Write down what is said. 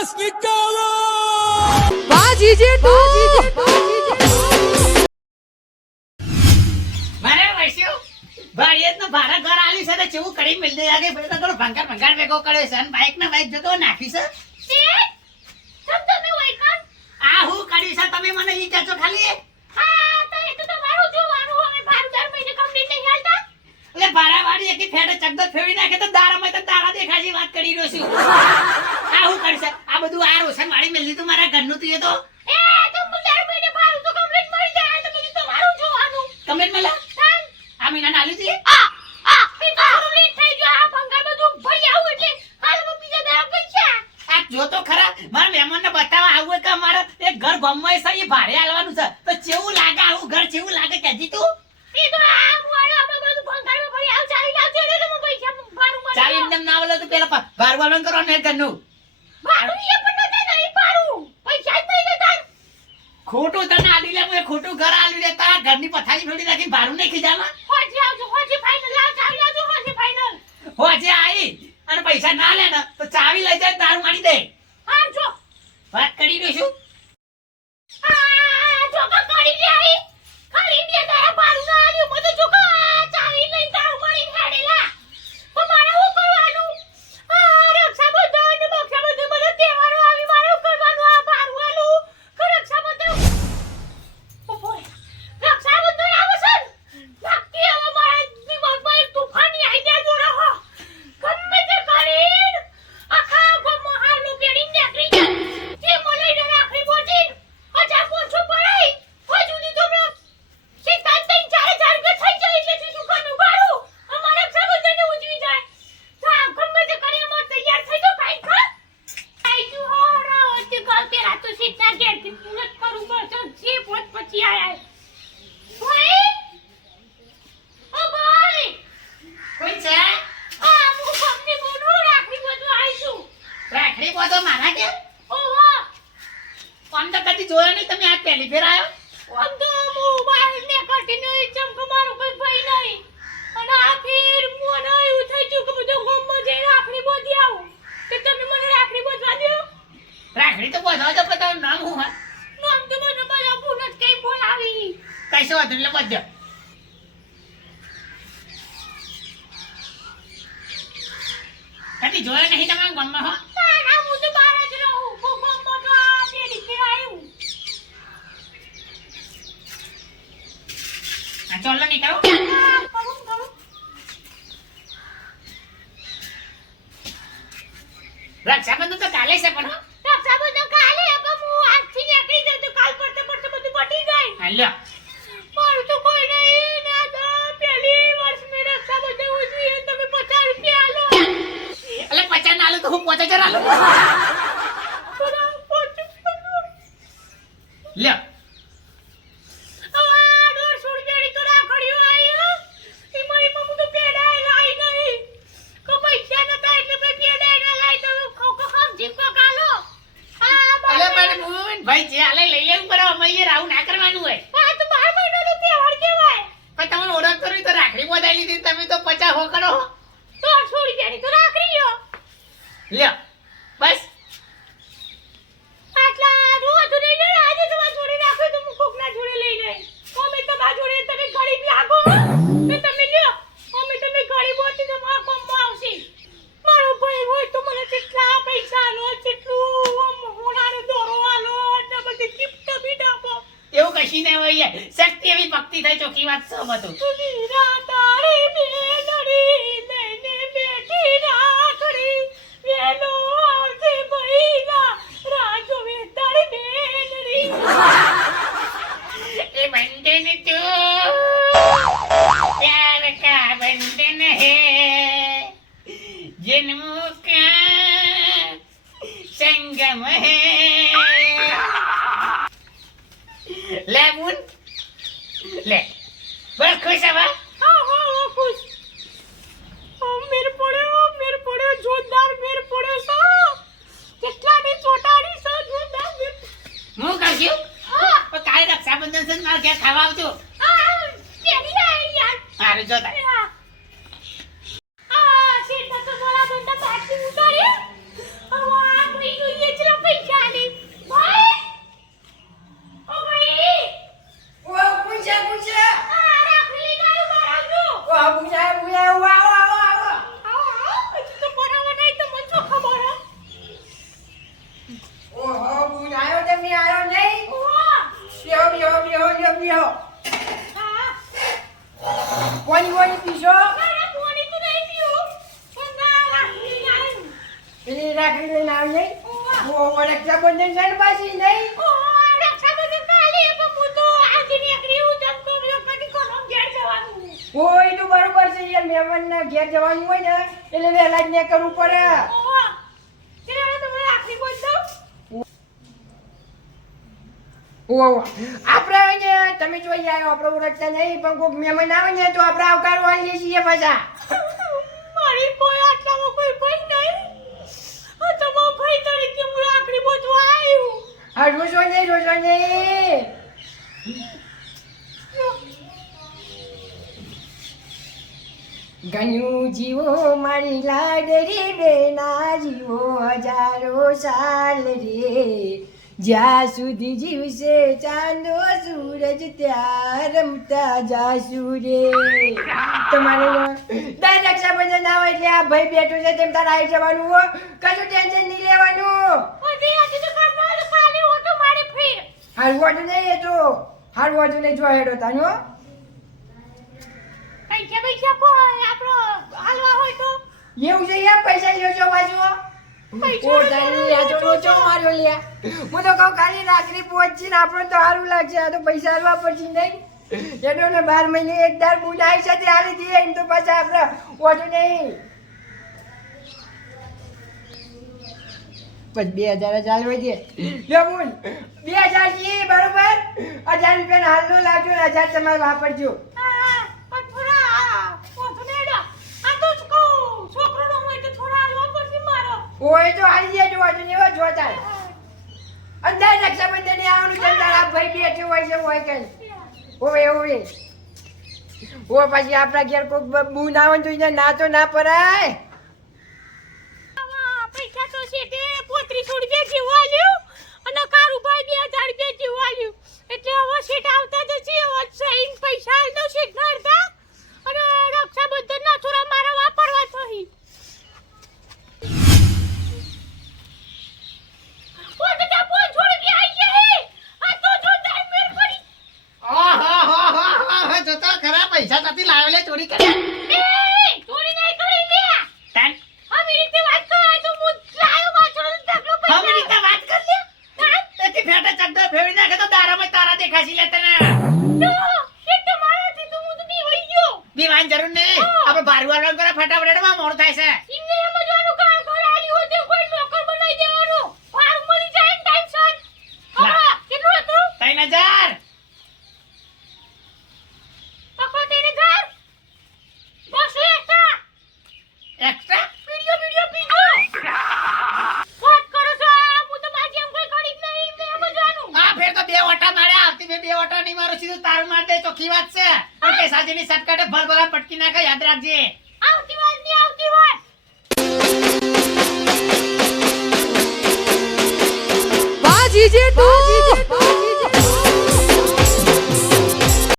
બસ નિકાલો બાજી જેઠું મારે વસ્યો ભાડિયતનું ભાડા ઘર આલી છે તો ચેવું કરી મિલ દે આગે ભાઈ તો ભંગાર ભંગાર ભેગો કર્યો છે અને બાઈક ના બાઈક જતો નાખી છે. આ હું કરી છે તમે મને ઈ કહેજો ખાલી એટલે ભાડા વાળી એકી ફેડે ચગદ ફેરવી નાખે તો દાડામાં તો તારા દેખાજી વાત કરી રહ્યો છું. આ હું કરશે આ બધું આ રોશન વાળી મેલી તું મારા ઘરનું તું એ તો. કમેન્ટ મળે આ મહિના ના લીધી આ જો તો ખરા મારા મહેમાન ને બતાવવા આવું કે અમારે એક ઘર ગમવાય છે એ ભાડે આલવાનું છે. તો કેવું લાગે આવું ઘર કેવું લાગે કહેજી તું? ચાલી એમ ના બોલે તો પેલા ભા- ભારવાળાને કરો ને ઘરનું ખોટું તને આલી લે હું એ ખોટું ઘર આલી લે તારા ઘરની પથારી ફેડી નાખી ભાડું નહીં ખીજામાં? હોજી આઈ અને પૈસા ના લે ને તો ચાવી લઈ જાય દારૂ મારી દે. વાત કરી રહ્યો છું? ગમે તે કરીને આખા ગામમાં હાલો પેરી નીકળી જાય તે મને ઈને રાખડી બોધી હજાર પોછો પડાઈ હજુ સુધી તો મેં સીધા ત્રણ ચાર હજાર રૂપિયા થઈ જાય એટલે શું દુકાનનું ભાડું અમારા રક્ષાબંધનને ઉજવી જાય તો આ ગમે તે કરી અમાર તૈયાર થઈ તો કાંઈ ખા આઈ તું હોરા હોતી કર પેલા તો સીધા ઘેરથી પૂરત કરું બસ જે પોત પછી આયા ભાઈ ઓ ભાઈ કોઈ છે આ હું કંપની બોલું રાખડી બધું આવીશું રાખડી બોધો મારા કે ઓહો! કોણ તો કદી જોયો નહીં તમે આ પહેલી ફેર આવ્યો? તો મોબાઈલ ને કટીને ચમકો મારો કોઈ ભાઈ નહીં. અને આ ફેર મને એવું થઈ ગયું કે બધો ગામમાં જઈને રાખડી બોધી આવું. કે તમે મને રાખડી બોધવા દો? રાખડી તો બોધવા તો પણ તારું નામ હું હા નામ તો મને બધા પૂનત કઈ બોલાવી કઈ વાંધો નહીં, એટલે બોધજો. કદી જોયો નહીં તમારા ગામમાં હો ના ના હું તો બહાર જ રહું હું ગામમાં તો આ પેઢી ફેર આવ્યું કરું કરું રક્ષાબંધન તો કાલે છે પણ રક્ષાબંધન કાલે પણ હું આજથી નીકળી જાઉં તો કાલ પડતે પડતે બધું પટી જાય હાલો મારું તો કોઈ નહીં ના તો પહેલી વર્ષ મેં રક્ષાબંધન ઉજવી તમે પચાસ રૂપિયા આલો એટલે પચાસ ના આલું તો હું પોતે જરા આલું થોડા પચાસ આલો. લ્યો હવે આ દોઢસો રૂપિયાની તો રાખડીઓ આવી હો. એમાં એમાં હું તો પેડા લાવી નહીં કે પૈસા નતા એટલે મેં પેડા ના લાવી તો ખો ખો ખો જીકો કાલો આ એટલે બાર પણ હું ભાઈ જે હાલે લઈ લેવું પડે અમે અહીંયા આવું ના કરવાનું હોય તો બાર મહિનાનો તહેવાર કહેવાય પણ તમે ઓળખ કરવી તો રાખડી બોધાઈ લીધી તમે તો પચાસ હો કરો દોઢસો રૂપિયાની તો રાખડીઓ લ્યો બસ આટલા રોજ લઈ લે આજે તમારા જોડે રાખો તો હું કોકના જોડે લઈ લઈ અમે તમારા જોડે તમે ગરીબ લાગો તો તમે લ્યો અમે તમે ગરીબ હોતી તો મારા કોમમાં આવશે મારો ભાઈ હોય તો મને કેટલા પૈસા આલો કેટલું આમ હોનાનો દોરો આલો અને બધી ગિફ્ટ બી આપો એવું કશી ના હોય યાર. શક્તિ એવી ભક્તિ છે બધું તુજી રાતારી બેનડી લઈને બેઠી રાખડી. બસ ખુશ હવે હા હા હા ખુશ. ઓ મેર પડ્યો મેર પડ્યો જોરદાર મેર પડ્યો સો કેટલા ની ચોટાડી સો જોરદાર મેર હું કરશું? હા. પણ કાલે રક્ષાબંધન છે મારા ઘેર ખાવા આવજો. હા કેડી આઈ યાર. અરે જોતા ઓહો બુન આવ્યો તમે આવ્યો નહીં. બેહો બેહો બેહો બેહો બેહો કોની કોની પીશો? પેલી રાખડી લઈને નહીં? ઓ તો બરોબર છે યાર મહેમાનના ઘેર જવાનું હોય ને એટલે વહેલા જ ને કરવું પડે. આપણે આવીને તમે જોઈ આવ્યો આપણે ઓળખતા નહીં પણ કોઈક મહેમાન આવે ને તો આપણે આવકારો આવીએ છીએ પાછા. મારી કોઈ આટલામાં કોઈ ભાઈ નહીં. તમારો ભાઈ તરીકે હું રાખડી બોલવા આવ્યું. હા રોજો નહીં રોજો નહીં ગણ્યું જીવો મારી લાડરી બેના જીવો હજારો સાલ રે. જ્યાં સુધી જીવશે ચાંદો સૂરજ ત્યાં રમતા જાસુ રે તમારું દર રક્ષાબંધન આવે એટલે આ ભાઈ બેઠો છે તેમ તારે આવી જવાનું હો. કશું ટેન્શન નહીં લેવાનું. હારું હારવાનું નહીં એ તો. હારવાનું નહીં જોયે હેડો તાનો પૈસા પૈસા આપણો હાલવા હોય તો. એવું યાર પૈસા છો બાજુ હું તો કહું ખાલી રાખડી પહોંચી તો સારું લાગશે. આ તો પૈસા હાલવા પડશે નહીં. ને બાર મહિને એક દાર બુન આવી સાથે હાલી દઈએ એમ તો પાછા આપણે ઓછું નહીં. પછી બે હજાર જ હાલવા દે. લ્યો બુન બે હજાર છીએ બરોબર? હજાર રૂપિયા હાલનો લાવજો ને હજાર તમારે વાપરજો હા પણ થોડા ઓટો નેડો આ તો જ કહું છોકરો નો હોય તો થોડા હાલવા પડશે મારો તો હાલી જાય જોવા જોઈએ એવા જોતા અંદર રક્ષાબંધન આવવાનું છે, તારા ભાઈ બેઠો હોય છે, હોય કઈ ઓવે ઓવે ઓ પછી આપણા ઘેર કોક બુ ના હોય તો ના તો ના પરાય. પૈસા તો છે તે પોત્રીસ રૂપિયા જેવું આલ્યું અને કારુભાઈ બે હજાર રૂપિયા જેવું આલ્યું એટલે હવે શેઠ આવતા જ છે હવે સહીન પૈસા આલ દઉં શેઠ ના અડધા અને રક્ષાબંધન ના થોડા મારા વાપરવા થઈ ઓ દાદા બોલ છોડી દે આઈ છે આ તો જોરદાર મેર પડી ઓહોહોહોહો, જોતો ખરા પૈસા ત્યાંથી લાવ્યો લે ચોરી કર્યા એ ચોરી નહીં કરી લે તાન આવી રીતે વાત કરો આ તો હું લાયો માછડો ઢગલો પૈસા આવી રીતે વાત કર લે ફેટે ફેરવી નાખે તો દારામાં તારા દેખાશી લે તને. બીવાની જરૂર નહીં. આપણે બારું વાળવાનું કરે ફટાફટમાં મોડું થાય છે. ઓટો મારો મારું તાર માર તો ચોખ્ખી વાત છે. પણ કે સાજીની સટકાટે ભલ ભલા પટકી નાખે યાદ રાખજે. આવતી વાતની આવતી વાત. બાજી જે તું